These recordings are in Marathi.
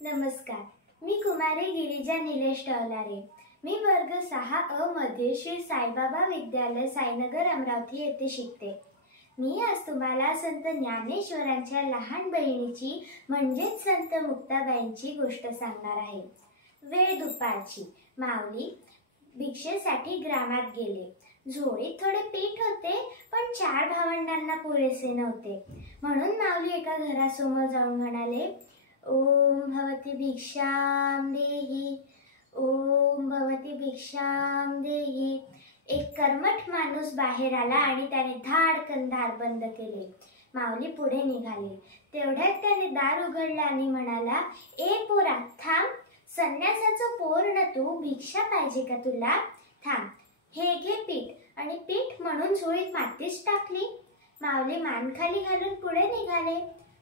नमस्कार, मी कुमारी गिरिजा निलेश टवलारे। मी वर्ग 6 अ मध्ये श्री साईबाबा विद्यालय साईनगर अमरावती येथे शिकते। मी आज तुम्हाला संत ज्ञानेश्वरांच्या लहान बहिणीची म्हणजेच संत मुक्ताबाईंची गोष्ट सांगणार आहे। वेळ दुपारची। माऊली भिक्षेसाठी ग्रामात गेले। झोळीत थोडे पीठ होते, पण 4 भावंडांना पुरेसे नव्हते। म्हणून माऊली एका घरासमोर जाऊन म्हणाले, ओम भवती भिक्षाम देहि, ओम भवती भिक्षाम देहि। एक कर्मठ माणूस बाहेर आला आणि त्याने धाडकन दार बंद केले। माऊली पुढे निघाले। तेवढ्यात त्याने दार उघडले आणि म्हणाला, ए पोरा थांब, संन्यासाचं पोर तू, भिक्षा पाहिजे का तुला? थांब, हे घे पीठ। आणि पीठ म्हणून झोळीत मातीच टाकली। माऊली मान खाली घालून पुढे निघाले।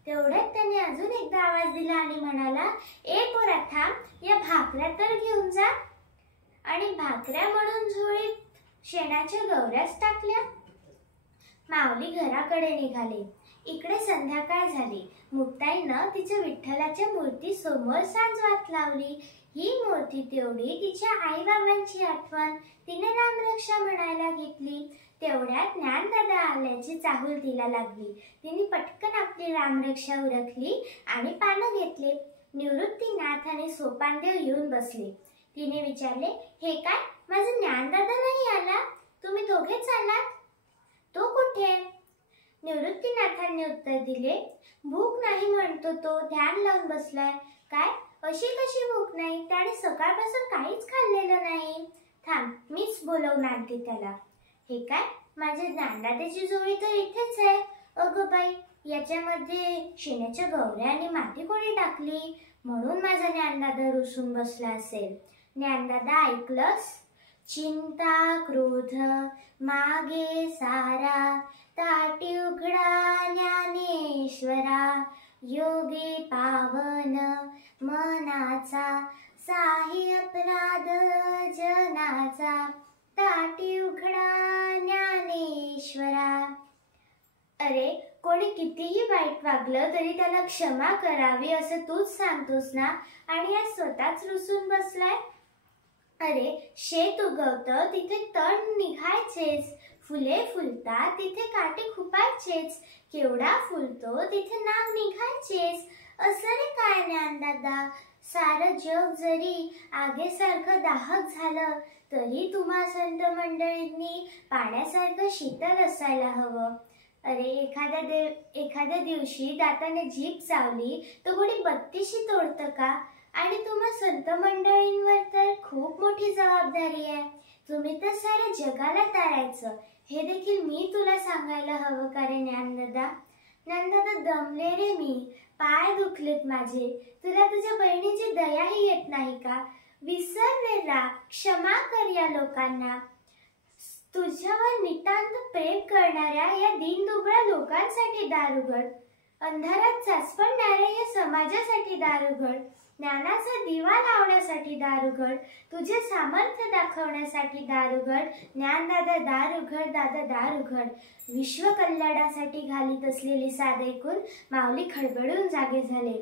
तेवढ्यात त्याने अजून एकदा आवाज दिला आणि म्हणाला, ए पोरा थांब, या भाकऱ्या तर घेऊन जा। आणि भाकऱ्या म्हणून झोळीत शेणाच्या गवऱ्याच टाकल्या। माऊली घराकडे निघाले। इकडे संध्याकाळ झाली। मुक्ताईनं तिच्या विठ्ठलाच्या मूर्ती समोर सांजवात लावली। ही मूर्ती तेवढी तिच्या आई बाबांची आठवण। तिने रामरक्षा म्हणायला घेतली। तेवढ्यात ज्ञानदादा आल्याची चाहूल तिला लागली। तिने पटकन आपली रामरक्षा उरकली आणि पानं घेतले। निवृत्तीनाथ आणि सोपानदेव येऊन बसले। तिने विचारले, हे काय, माझा ज्ञानदादा नाही आला? तुम्ही दोघेच आलात? तो कुठे? निवृत्तीनाथांनी उत्तर दिले, भूक नाही म्हणतो तो, ध्यान लावून बसलाय। काय, अशी कशी भूक नाही? त्याने सकाळपासून काहीच खाल्लेलं नाही। थांब, मीच बोलवून आणते त्याला। हे काय, माझ्या ज्ञानदादाची झोळी तर इथेच आहे। अगं बाई, याच्यामध्ये शेणाच्या गवऱ्या आणि माती कोणी टाकली? म्हणून माझा ज्ञानदादा रुसून बसला असेल। ज्ञानदादा ऐकलंस? चिंता क्रोध मागे सारा, ताटी उघडा ज्ञानेश्वरा। योगे पावन मनाचा, साही अपराध जनाचा। ताटी उघडा ज्ञानेश्वरा। अरे, कोणी कितीही वाईट वागलं तरी त्याला क्षमा करावी असं तूच सांगतोस ना, आणि आज स्वतःच रुसून बसलाय। अरे, शेत उगवतं तिथे तण निघायचेच, फुले फुलतात तिथे काटे खुपायचेच, केवडा फुलतो तिथे नाग निघायचेच। असं रे काय ज्ञानदादा, सारं जग जरी आगेसारखं दाहक झालं तरी तुम्हा संत मंडळींनी पाण्यासारखं शीतल असायला हवं। अरे, एखाद्या दिवशी दाताने जीभ चावली तर कोणी बत्तीशी तोडतं का? आणि तुम्हा संत मंडळींवर तर खूप मोठी जबाबदारी आहे। तुम्ही तर साऱ्या जगाला तारायचं, हे देखील मी तुला सांगायला हवं का रे ज्ञानदादा? ज्ञानदादा, दमले रे मी, पाय दुखलेत माझे। तुला तुझ्या बहिणीची दयाही येत नाही का? विसर रे राग, क्षमा कर या लोकांना। तुझ्यावर नितांत प्रेम करणाऱ्या या दीनदुबळ्या लोकांसाठी दार उघड। अंधारात चाचपडणाऱ्या या समाजासाठी दार उघड। ज्ञानाचा दिवा लावण्यासाठी दार उघड। तुझे सामर्थ्य दाखवण्यासाठी दार उघड। ज्ञानदादा दार उघड, दादा दार उघड। विश्व कल्याणासाठी घालीत असलेली साद ऐकून माऊली खडबडून जागे झाले।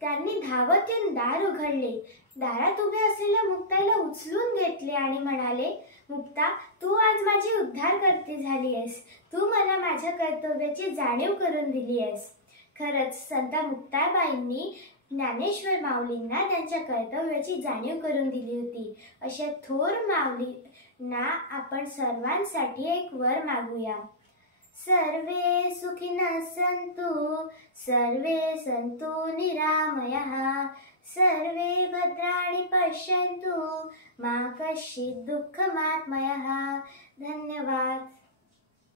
त्यांनी धावत येऊन दार उघडले। दारात उभ्या असलेल्या मुक्ताईला उचलून घेतले आणि म्हणाले, मुक्ता, तू आज माझी उद्धारकर्ती झाली आहेस। तू मला माझ्या कर्तव्याची जाणीव करून दिली आहेस। खरंच संत मुक्ताबाईंनी ज्ञानेश्वर माऊलींना त्यांच्या कर्तव्याची जाणीव करून दिली होती। अशा थोर माऊलींना आपण सर्वांसाठी एक वर मागूया। सर्वे सुखिनः सन्तु, सर्वे सन्तु निरामयाः, सर्वे भद्राणि पश्यन्तु, मा कश्चित् दुःखमात्मयः। धन्यवाद।